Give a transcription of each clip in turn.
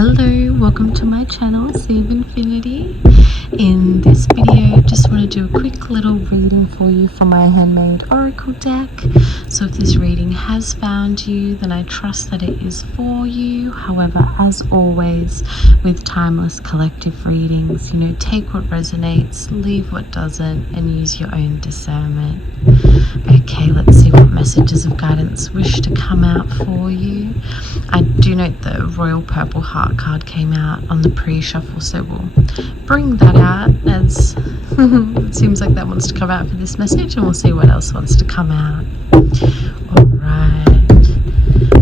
Hello, welcome to my channel, Save Infinity. In this video, just want to do a quick little reading for you from my handmade oracle deck. So if this reading has found you, then I trust that it is for you. However, as always with timeless collective readings, take what resonates, leave what doesn't, and use your own discernment. Okay, let's see what messages of guidance wish to come out for you. I do note the Royal Purple Heart card came out on the pre-shuffle, so we'll bring that out as it seems like that wants to come out for this message, and we'll see what else wants to come out. Alright,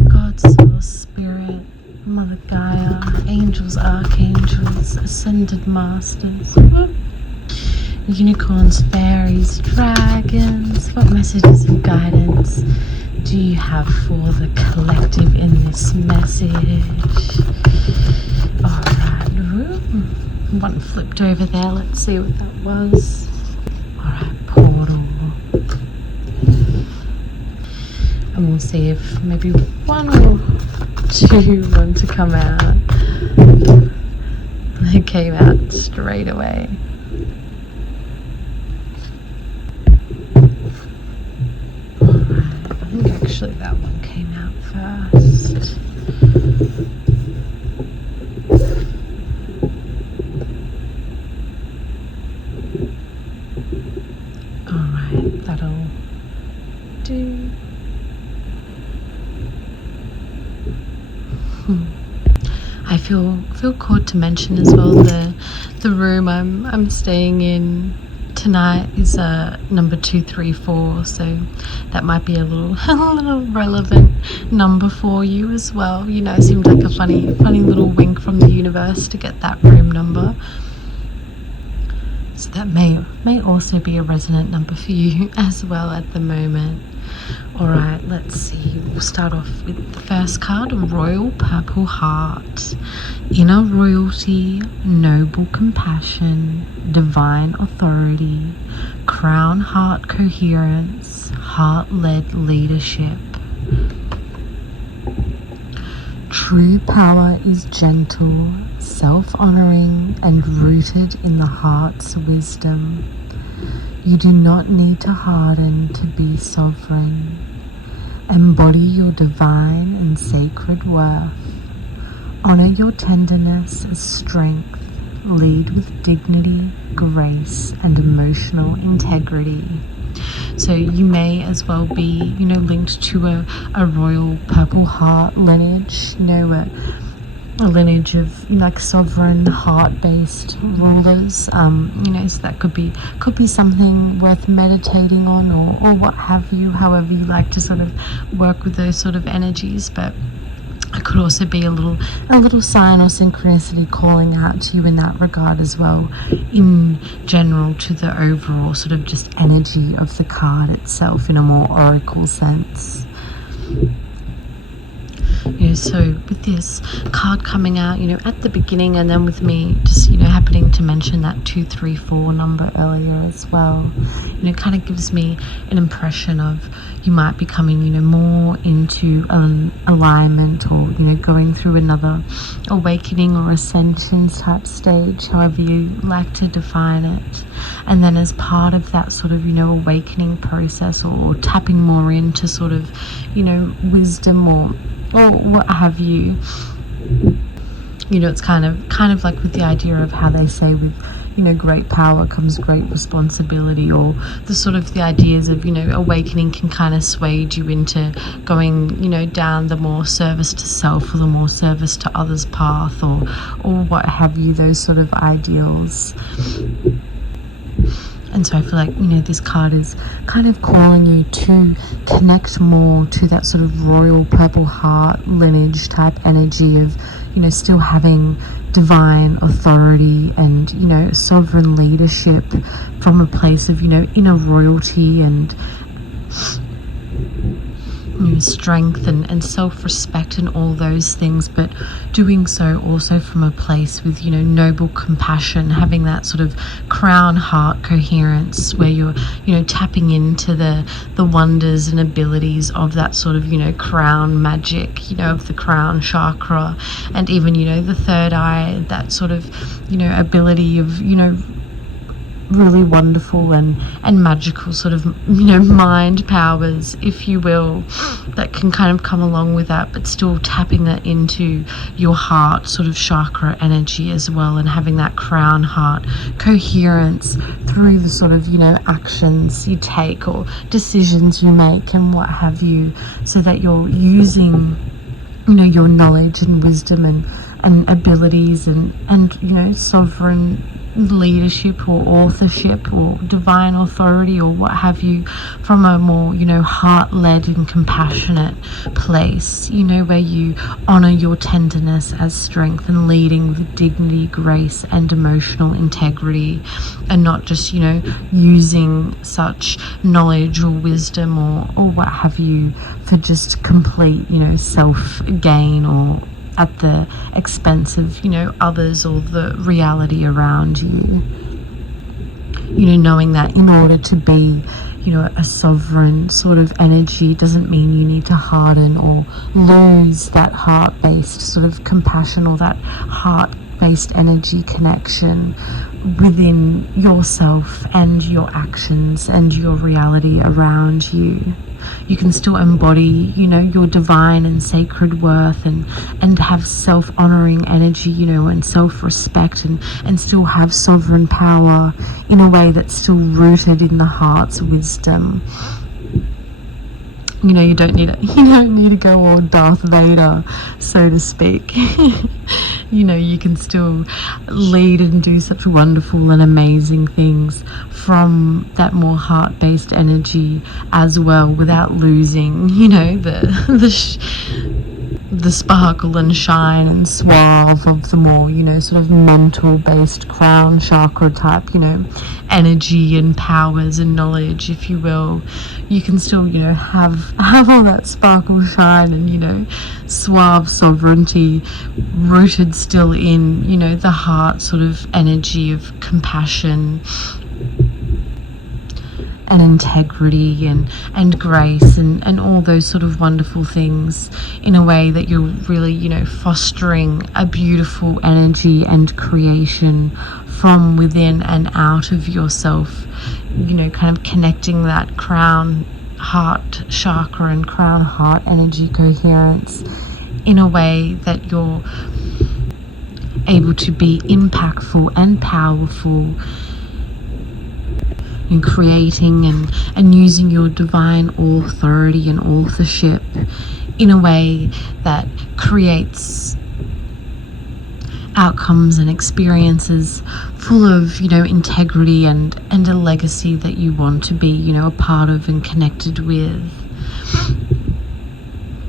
God, Source, Spirit, Mother Gaia, Angels, Archangels, Ascended Masters, unicorns, fairies, dragons. What messages of guidance do you have for the collective in this message? Alright, one flipped over there. Let's see what that was. Alright, portal. And we'll see if maybe one or two want to come out. They came out straight away. Actually, that one came out first. Alright, that'll do. I feel called to mention as well the room I'm staying in tonight is number 234, so that might be a little relevant number for you as well. It seemed like a funny little wink from the universe to get that room number. So that may also be a resonant number for you as well at the moment. Alright, let's see. We'll start off with the first card, Royal Purple Heart. Inner royalty, noble compassion, divine authority, crown heart coherence, heart-led leadership. True power is gentle, self-honoring, and rooted in the heart's wisdom. You do not need to harden to be sovereign. Embody your divine and sacred worth. Honor your tenderness as strength. Lead with dignity, grace, and emotional integrity. So you may as well be, linked to a royal purple heart lineage, a lineage of like sovereign heart-based rulers. So that could be something worth meditating on, or what have you, however you like to sort of work with those sort of energies. But it could also be a little sign or synchronicity calling out to you in that regard as well, in general, to the overall sort of just energy of the card itself in a more oracle sense. So with this card coming out, at the beginning, and then with me just, happening to mention that 234 number earlier as well, kind of gives me an impression of you might be coming, more into an alignment, or, going through another awakening or ascension type stage, however you like to define it. And then as part of that sort of, awakening process, or tapping more into sort of, wisdom or what have you, it's kind of like with the idea of how they say with, great power comes great responsibility, or the ideas of, awakening can kind of sway you into going, down the more service to self or the more service to others path, or what have you, those sort of ideals. And so I feel like, this card is kind of calling you to connect more to that sort of royal purple heart lineage type energy of, still having divine authority and, sovereign leadership from a place of, inner royalty and strength and self-respect and all those things, but doing so also from a place with noble compassion, having that sort of crown heart coherence where you're tapping into the wonders and abilities of that sort of crown magic, of the crown chakra, and even the third eye, that sort of ability of really wonderful and magical sort of mind powers, if you will, that can kind of come along with that, but still tapping that into your heart sort of chakra energy as well, and having that crown heart coherence through the sort of actions you take or decisions you make and what have you, so that you're using your knowledge and wisdom and abilities and sovereign leadership or authorship or divine authority or what have you, from a more heart-led and compassionate place, where you honor your tenderness as strength and leading with dignity, grace and emotional integrity, and not just using such knowledge or wisdom or what have you for just complete self gain or at the expense of others or the reality around you. Knowing that in order to be a sovereign sort of energy doesn't mean you need to harden or lose that heart-based sort of compassion or that heart-based energy connection within yourself and your actions and your reality around you. You can still embody, your divine and sacred worth and have self-honoring energy, and self-respect and still have sovereign power in a way that's still rooted in the heart's wisdom. You don't need to go all Darth Vader, so to speak. You can still lead and do such wonderful and amazing things from that more heart-based energy as well, without losing, the sparkle and shine and suave of the more, sort of mental-based crown chakra type, energy and powers and knowledge, if you will. You can still, have all that sparkle, shine and, suave sovereignty rooted still in, the heart sort of energy of compassion and integrity and grace and all those sort of wonderful things, in a way that you're really fostering a beautiful energy and creation from within and out of yourself, kind of connecting that crown heart chakra and crown heart energy coherence in a way that you're able to be impactful and powerful in creating and using your divine authority and authorship in a way that creates outcomes and experiences full of integrity and a legacy that you want to be a part of and connected with.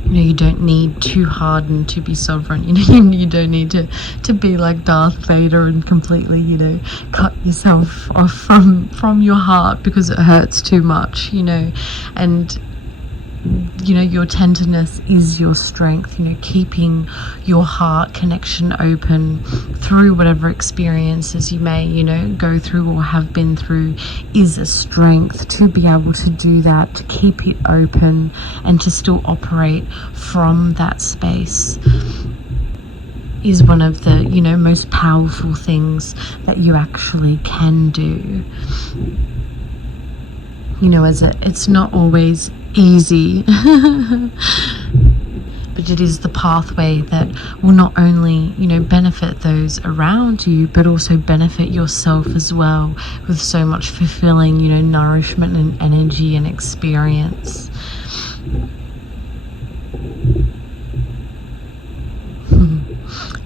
You don't need to harden to be sovereign. You don't need to be like Darth Vader and completely, cut yourself off from your heart because it hurts too much, and your tenderness is your strength. Keeping your heart connection open through whatever experiences you may go through or have been through is a strength. To be able to do that, to keep it open and to still operate from that space, is one of the most powerful things that you actually can do. As it's not always easy, but it is the pathway that will not only benefit those around you, but also benefit yourself as well, with so much fulfilling nourishment and energy and experience.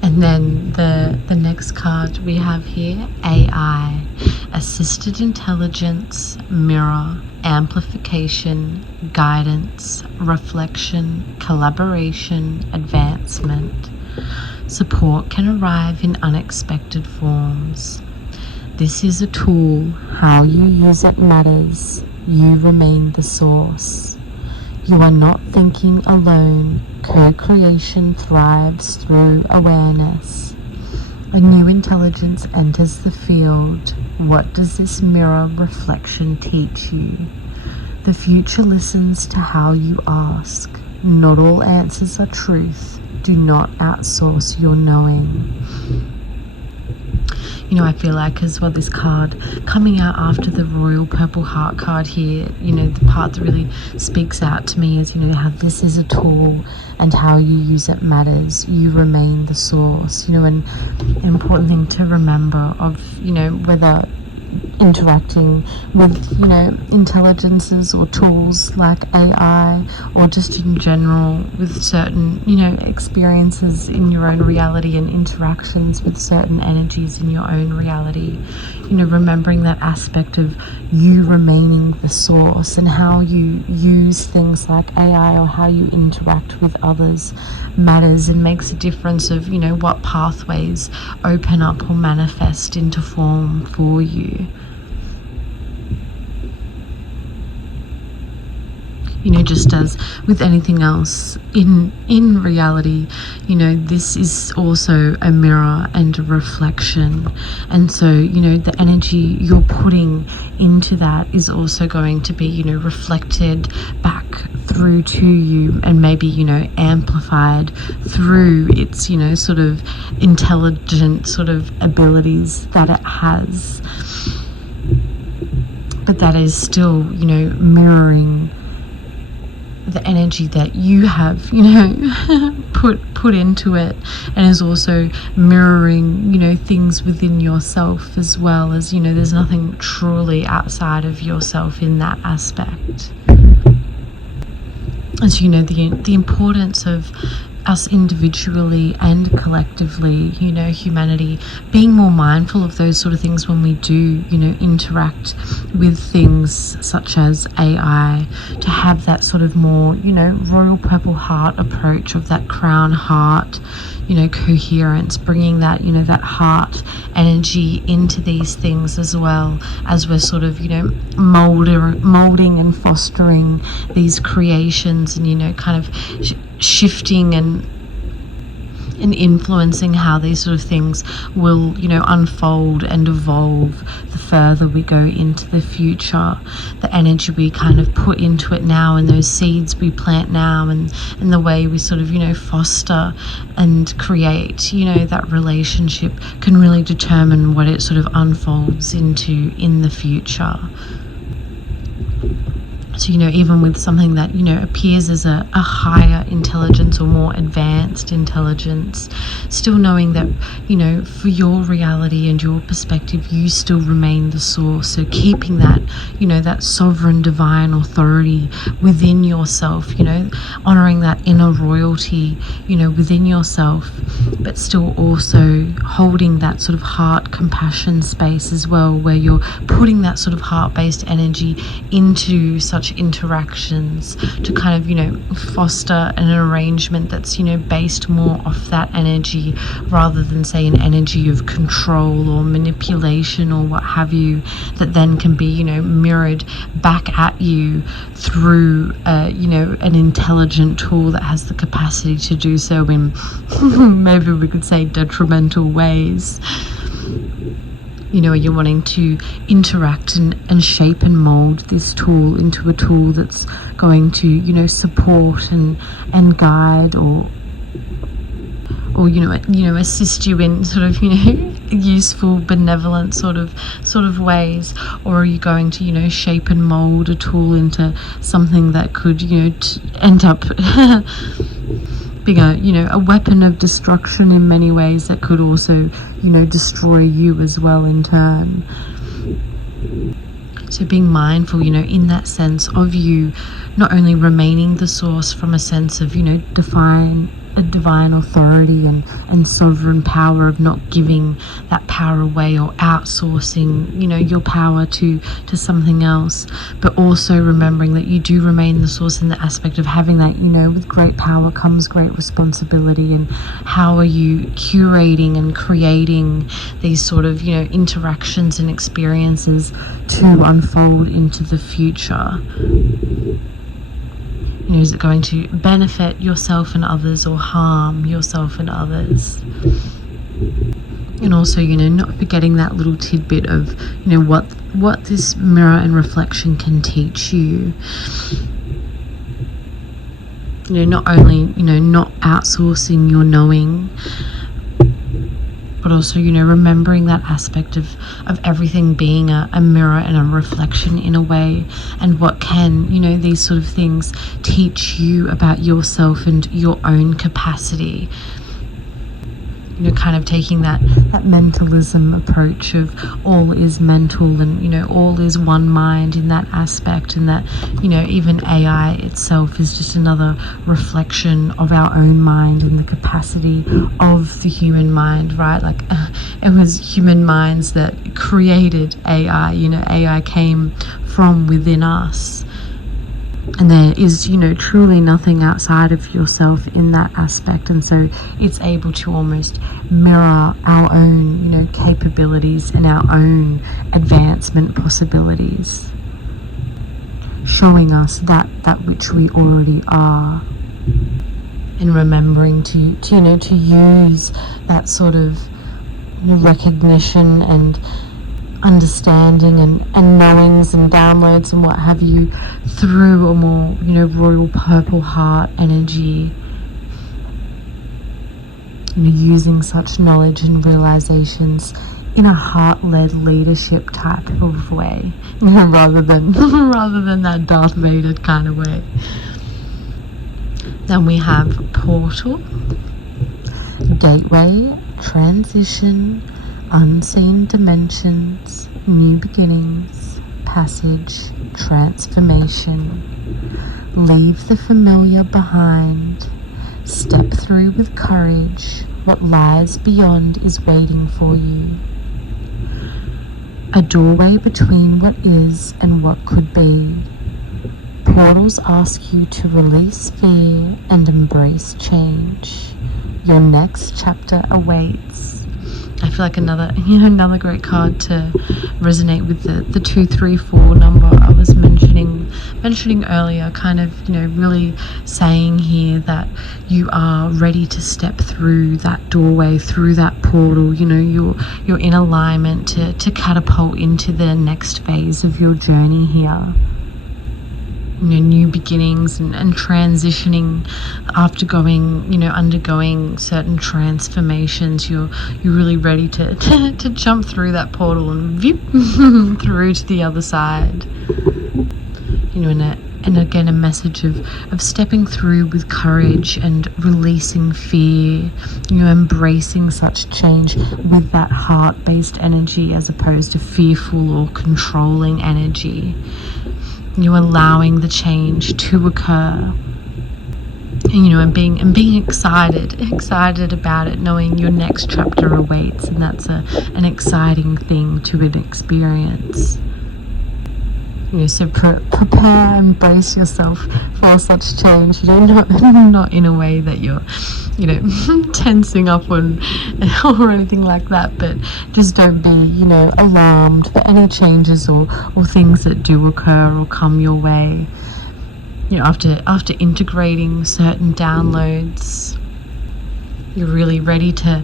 And then the next card we have here, AI, assisted intelligence, mirror, amplification, guidance, reflection, collaboration, advancement. Support can arrive in unexpected forms. This is a tool. How you use it matters. You remain the source. You are not thinking alone. Co-creation thrives through awareness. A new intelligence enters the field. What does this mirror reflection teach you? The future listens to how you ask. Not all answers are truth. Do not outsource your knowing. I feel like as well this card coming out after the Royal Purple Heart card here, the part that really speaks out to me is, how this is a tool and how you use it matters. You remain the source, and an important thing to remember of, whether interacting with, intelligences or tools like AI, or just in general with certain, experiences in your own reality and interactions with certain energies in your own reality, remembering that aspect of you remaining the source and how you use things like AI or how you interact with others matters and makes a difference of, what pathways open up or manifest into form for you. Just as with anything else in reality, this is also a mirror and a reflection. And so, the energy you're putting into that is also going to be, reflected back through to you, and maybe, amplified through its, sort of intelligent sort of abilities that it has. But that is still, mirroring the energy that you have, put into it, and is also mirroring, things within yourself as well, as, there's nothing truly outside of yourself in that aspect. And so, the importance of us individually and collectively, humanity, being more mindful of those sort of things when we do, interact with things such as AI, to have that sort of more, Royal Purple Heart approach of that crown heart, coherence, bringing that, that heart energy into these things, as well as we're sort of, molding and fostering these creations, and, kind of shifting and influencing how these sort of things will, unfold and evolve the further we go into the future. The energy we kind of put into it now, and those seeds we plant now, and the way we sort of, foster and create, that relationship can really determine what it sort of unfolds into in the future. So, even with something that, appears as a higher intelligence or more advanced intelligence, still knowing that, for your reality and your perspective, you still remain the source. So keeping that, that sovereign divine authority within yourself, honoring that inner royalty, within yourself, but still also holding that sort of heart compassion space as well, where you're putting that sort of heart-based energy into such interactions to kind of, foster an arrangement that's, based more off that energy, rather than, say, an energy of control or manipulation or what have you, that then can be, mirrored back at you through, an intelligent tool that has the capacity to do so in maybe we could say detrimental ways. You're wanting to interact and shape and mold this tool into a tool that's going to, support and guide, or assist you in sort of, useful, benevolent sort of ways? Or are you going to, shape and mold a tool into something that could, end up being a weapon of destruction in many ways, that could also, destroy you as well in turn? So being mindful, in that sense of you not only remaining the source from a sense of, a divine authority and sovereign power, of not giving that power away or outsourcing, your power to something else, but also remembering that you do remain the source in the aspect of having that, with great power comes great responsibility. And how are you curating and creating these sort of, interactions and experiences to unfold into the future? Is it going to benefit yourself and others or harm yourself and others? And also, not forgetting that little tidbit of, what this mirror and reflection can teach you. Not only, not outsourcing your knowing, but also, remembering that aspect of everything being a mirror and a reflection in a way, and what can, these sort of things teach you about yourself and your own capacity. Kind of taking that mentalism approach of all is mental, and all is one mind in that aspect, and that even AI itself is just another reflection of our own mind and the capacity of the human mind, right? Like it was human minds that created AI. AI came from within us. And there is, truly nothing outside of yourself in that aspect. And so it's able to almost mirror our own, capabilities and our own advancement possibilities, showing us that which we already are. And remembering to use that sort of recognition and understanding and knowings and downloads and what have you through a more royal purple heart energy, using such knowledge and realizations in a heart-led leadership type of way, rather than that Darth Vader kind of way. Then we have portal, gateway, transition, unseen dimensions, new beginnings, passage, transformation. Leave the familiar behind. Step through with courage. What lies beyond is waiting for you. A doorway between what is and what could be. Portals ask you to release fear and embrace change. Your next chapter awaits. I feel like another great card to resonate with the 234 number I was mentioning earlier, kind of, really saying here that you are ready to step through that doorway, through that portal. You're in alignment to catapult into the next phase of your journey here. New beginnings and transitioning after undergoing certain transformations. You're really ready to jump through that portal and through to the other side. And again, a message of stepping through with courage and releasing fear, embracing such change with that heart-based energy as opposed to fearful or controlling energy. Allowing the change to occur, and being excited about it, knowing your next chapter awaits, and that's an exciting thing to experience. So prepare, embrace yourself for such change. Not in a way that you're, tensing up or anything like that, but just don't be, alarmed for any changes or things that do occur or come your way. After integrating certain downloads, you're really ready to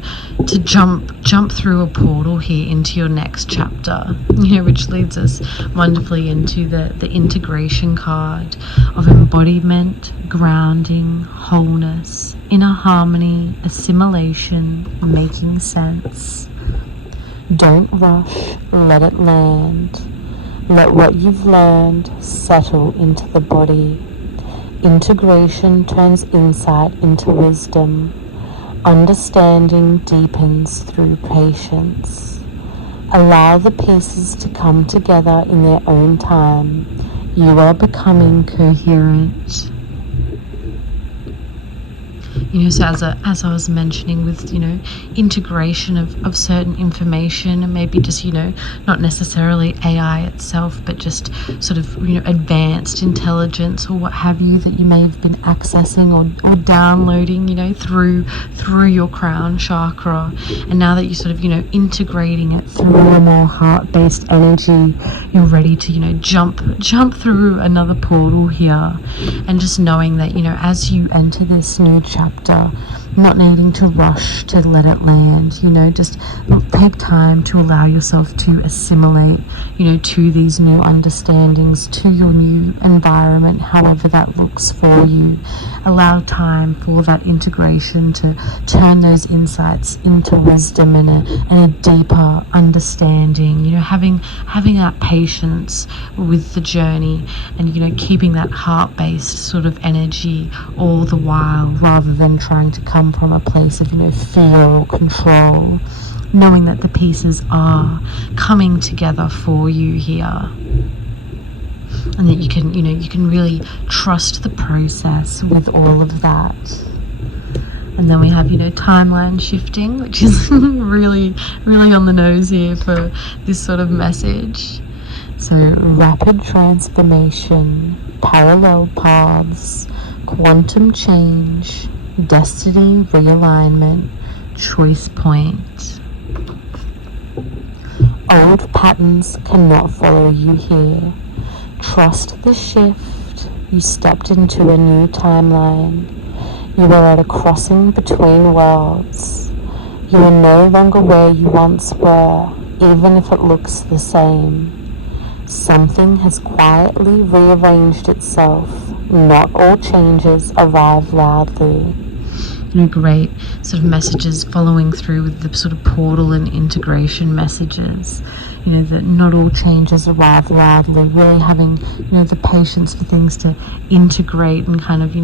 jump through a portal here into your next chapter, which leads us wonderfully into the integration card of embodiment, grounding, wholeness, inner harmony, assimilation, making sense. Don't rush, let it land. Let what you've learned settle into the body. Integration turns insight into wisdom. Understanding deepens through patience. Allow the pieces to come together in their own time. You are becoming coherent. So as I was mentioning with, integration of certain information, and maybe just, not necessarily AI itself, but just sort of, advanced intelligence or what have you that you may have been accessing or downloading, through your crown chakra. And now that you're sort of, integrating it through a more heart-based energy, you're ready to, jump through another portal here. And just knowing that, as you enter this new chapter, not needing to rush to let it land, just take time to allow yourself to assimilate, to these new understandings, to your new environment, however that looks for you. Allow time for that integration to turn those insights into wisdom and a deeper understanding, having that patience with the journey, and keeping that heart-based sort of energy all the while, rather than trying to come from a place of fear or control, knowing that the pieces are coming together for you here, and that you can really trust the process with all of that. And then we have timeline shifting, which is really on the nose here for this sort of message. So rapid transformation, parallel paths, quantum change, destiny realignment, choice point. Old patterns cannot follow you here. Trust the shift. You stepped into a new timeline. You are at a crossing between worlds. You are no longer where you once were, even if it looks the same. Something has quietly rearranged itself. Not all changes arrive loudly. Great sort of messages following through with the sort of portal and integration messages. That not all changes arrive loudly. Really having, the patience for things to integrate and kind of,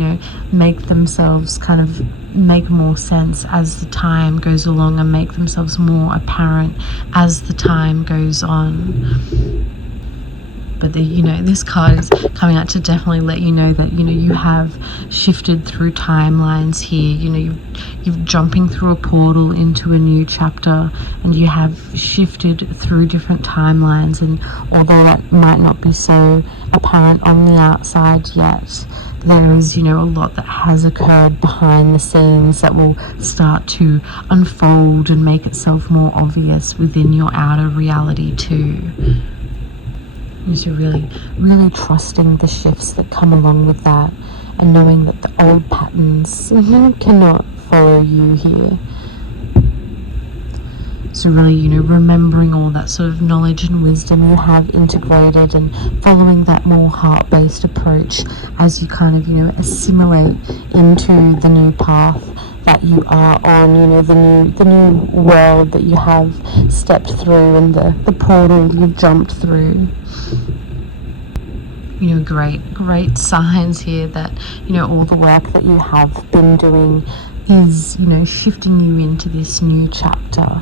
make themselves kind of make more sense as the time goes along, and make themselves more apparent as the time goes on. But this card is coming out to definitely let you know that you have shifted through timelines here. You're jumping through a portal into a new chapter, and you have shifted through different timelines. And although that might not be so apparent on the outside yet, there is a lot that has occurred behind the scenes that will start to unfold and make itself more obvious within your outer reality too. You're really trusting the shifts that come along with that, and knowing that the old patterns cannot follow you here. So really, remembering all that sort of knowledge and wisdom you have integrated, and following that more heart-based approach as you kind of, assimilate into the new path that you are on, the new world that you have stepped through, and the portal you've jumped through. Great signs here that, all the work that you have been doing is, shifting you into this new chapter.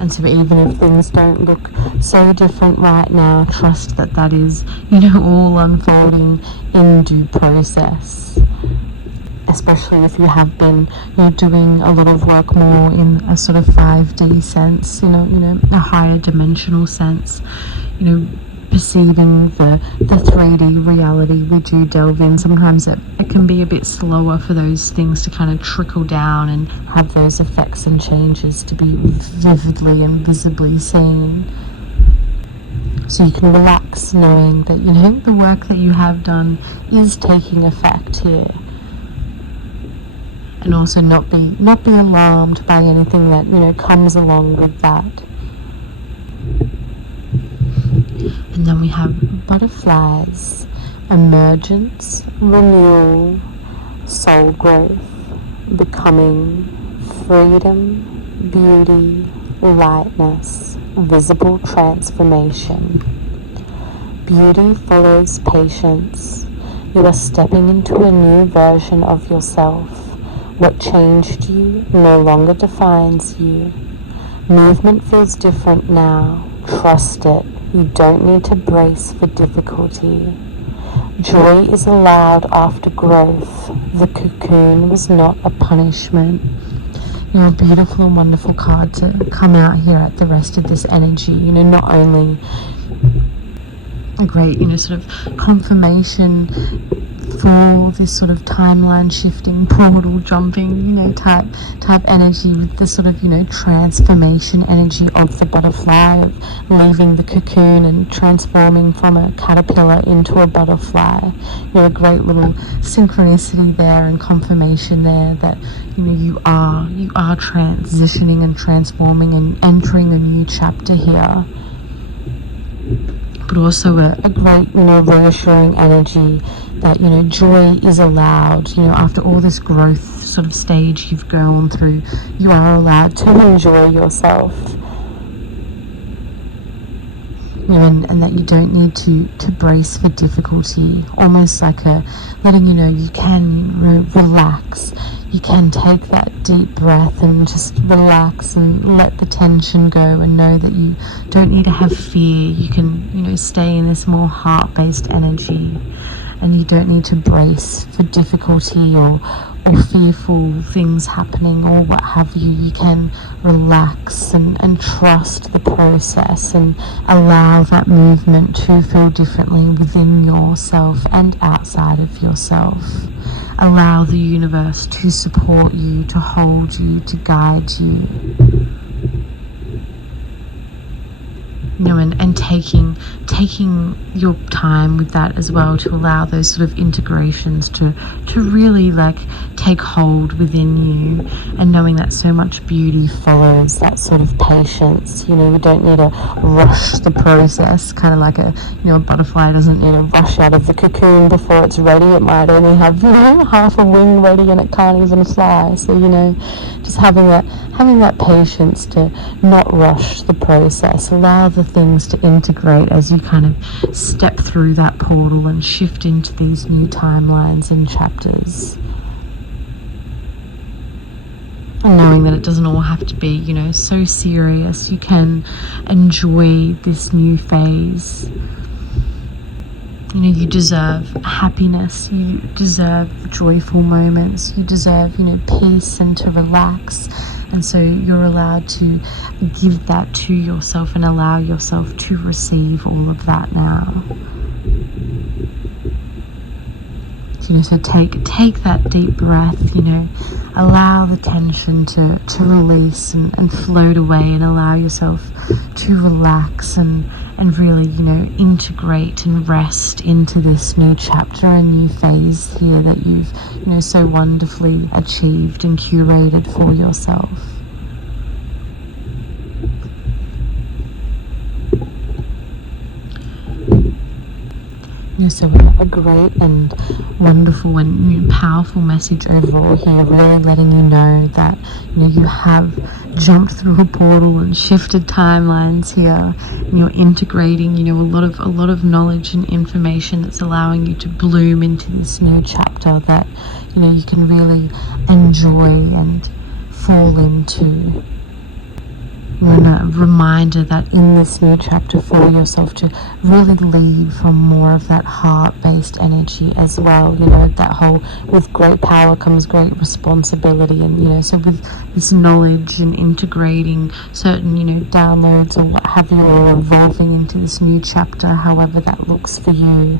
And so even if things don't look so different right now, trust that that is, all unfolding in due process. Especially if you have been, doing a lot of work more in a sort of 5D sense, a higher dimensional sense, perceiving the 3D reality we do delve in. Sometimes it can be a bit slower for those things to kind of trickle down and have those effects and changes to be vividly and visibly seen. So you can relax knowing that, the work that you have done is taking effect here. And also not be alarmed by anything that, comes along with that. And then we have butterflies, emergence, renewal, soul growth, becoming, freedom, beauty, lightness, visible transformation. Beauty follows patience. You are stepping into a new version of yourself. What changed you no longer defines you. Movement feels different now. Trust it. You don't need to brace for difficulty. Joy is allowed after growth. The cocoon was not a punishment. A beautiful and wonderful card to come out here at the rest of this energy. Not only a great, sort of confirmation for this sort of timeline shifting, portal jumping, type energy, with the sort of, transformation energy of the butterfly, of leaving the cocoon and transforming from a caterpillar into a butterfly. A great little synchronicity there and confirmation there that, you are transitioning and transforming and entering a new chapter here. But also a great, reassuring energy that, joy is allowed. After all this growth sort of stage you've gone through, you are allowed to enjoy yourself. And that you don't need to brace for difficulty, almost like letting you know you can relax. You can take that deep breath and just relax and let the tension go, and know that you don't need to have fear. You can, stay in this more heart-based energy, and you don't need to brace for difficulty or fearful things happening or what have you. You can relax and trust the process and allow that movement to feel differently within yourself and outside of yourself. Allow the universe to support you, to hold you, to guide you. And taking your time with that as well, to allow those sort of integrations to really take hold within you, and knowing that so much beauty follows that sort of patience. You don't need to rush the process, kind of like a butterfly doesn't need to rush out of the cocoon before it's ready. It might only have half a wing ready and it can't even fly. So just having that patience to not rush the process, allow the things to integrate as you kind of step through that portal and shift into these new timelines and chapters. And knowing that it doesn't all have to be, so serious. You can enjoy this new phase. You deserve happiness, you deserve joyful moments, you deserve, peace and to relax. And so you're allowed to give that to yourself and allow yourself to receive all of that now. So take that deep breath, allow the tension to release and float away, and allow yourself to relax and really, integrate and rest into this new chapter and new phase here that you've, so wonderfully achieved and curated for yourself. So a great and wonderful and powerful message overall here, really letting you know that you have jumped through a portal and shifted timelines here, and you're integrating a lot of knowledge and information that's allowing you to bloom into this new chapter that you can really enjoy and fall into. And a reminder that in this new chapter for yourself to really lead from more of that heart-based energy as well. That whole, with great power comes great responsibility, and so with this knowledge and integrating certain downloads or what have you, or evolving into this new chapter, however that looks for you.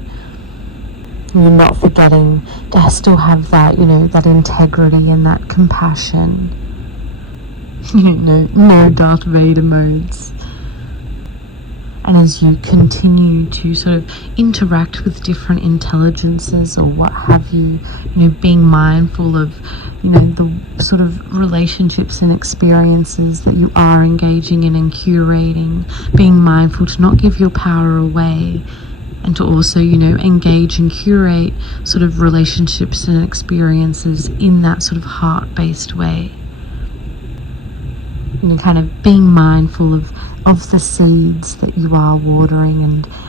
You're not forgetting to still have that that integrity and that compassion. No Darth Vader modes. And as you continue to sort of interact with different intelligences or what have you, being mindful of, the sort of relationships and experiences that you are engaging in and curating, being mindful to not give your power away, and to also, engage and curate sort of relationships and experiences in that sort of heart-based way. Kind of being mindful of the seeds that you are watering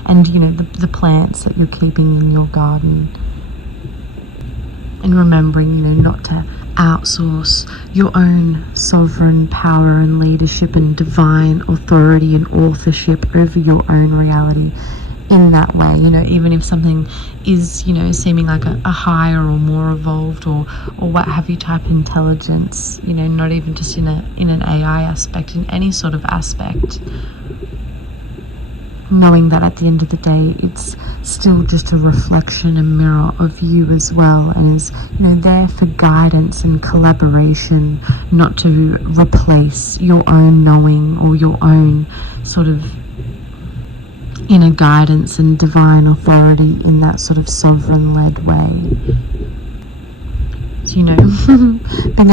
and the plants that you're keeping in your garden. And remembering, not to outsource your own sovereign power and leadership and divine authority and authorship over your own reality. in that way, even if something is, seeming like a higher or more evolved or what have you type intelligence, not even just in an AI aspect, in any sort of aspect, knowing that at the end of the day it's still just a reflection and mirror of you as well, and is there for guidance and collaboration, not to replace your own knowing or your own sort of inner guidance and divine authority in that sort of sovereign led way. So, being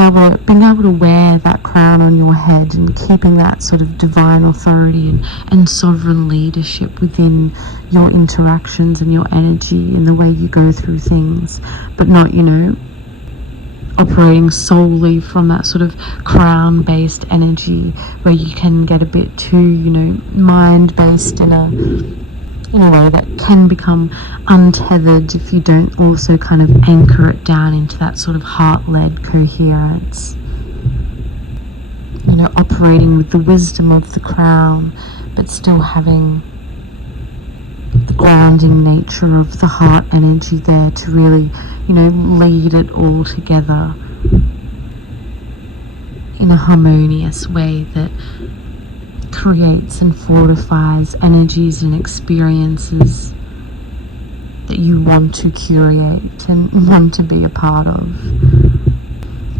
able to wear that crown on your head and keeping that sort of divine authority and sovereign leadership within your interactions and your energy and the way you go through things, but not, operating solely from that sort of crown based energy where you can get a bit too, mind based in a way that can become untethered if you don't also kind of anchor it down into that sort of heart-led coherence. Operating with the wisdom of the crown, but still having the grounding nature of the heart energy there to really, lead it all together in a harmonious way that creates and fortifies energies and experiences that you want to curate and want to be a part of.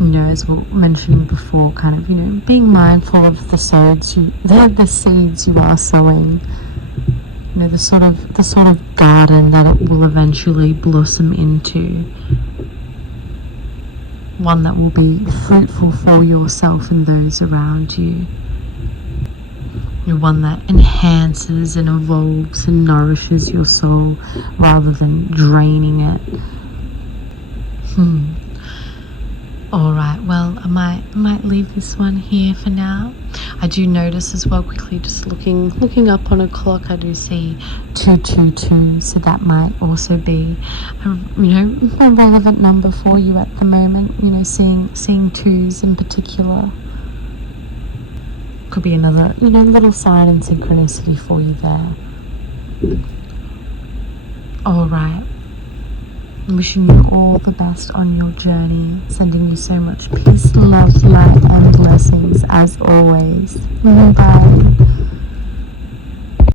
As we were mentioning before, kind of, being mindful of the seeds you are sowing. The sort of garden that it will eventually blossom into. One that will be fruitful for yourself and those around you. One that enhances and evolves and nourishes your soul rather than draining it. Alright, well, I might leave this one here for now. I do notice as well, quickly just looking up on a clock, I do see 222, so that might also be a relevant number for you at the moment, seeing twos in particular. Could be another, little sign and synchronicity for you there. Alright. Wishing you all the best on your journey. Sending you so much peace, love, light, and blessings as always. Bye.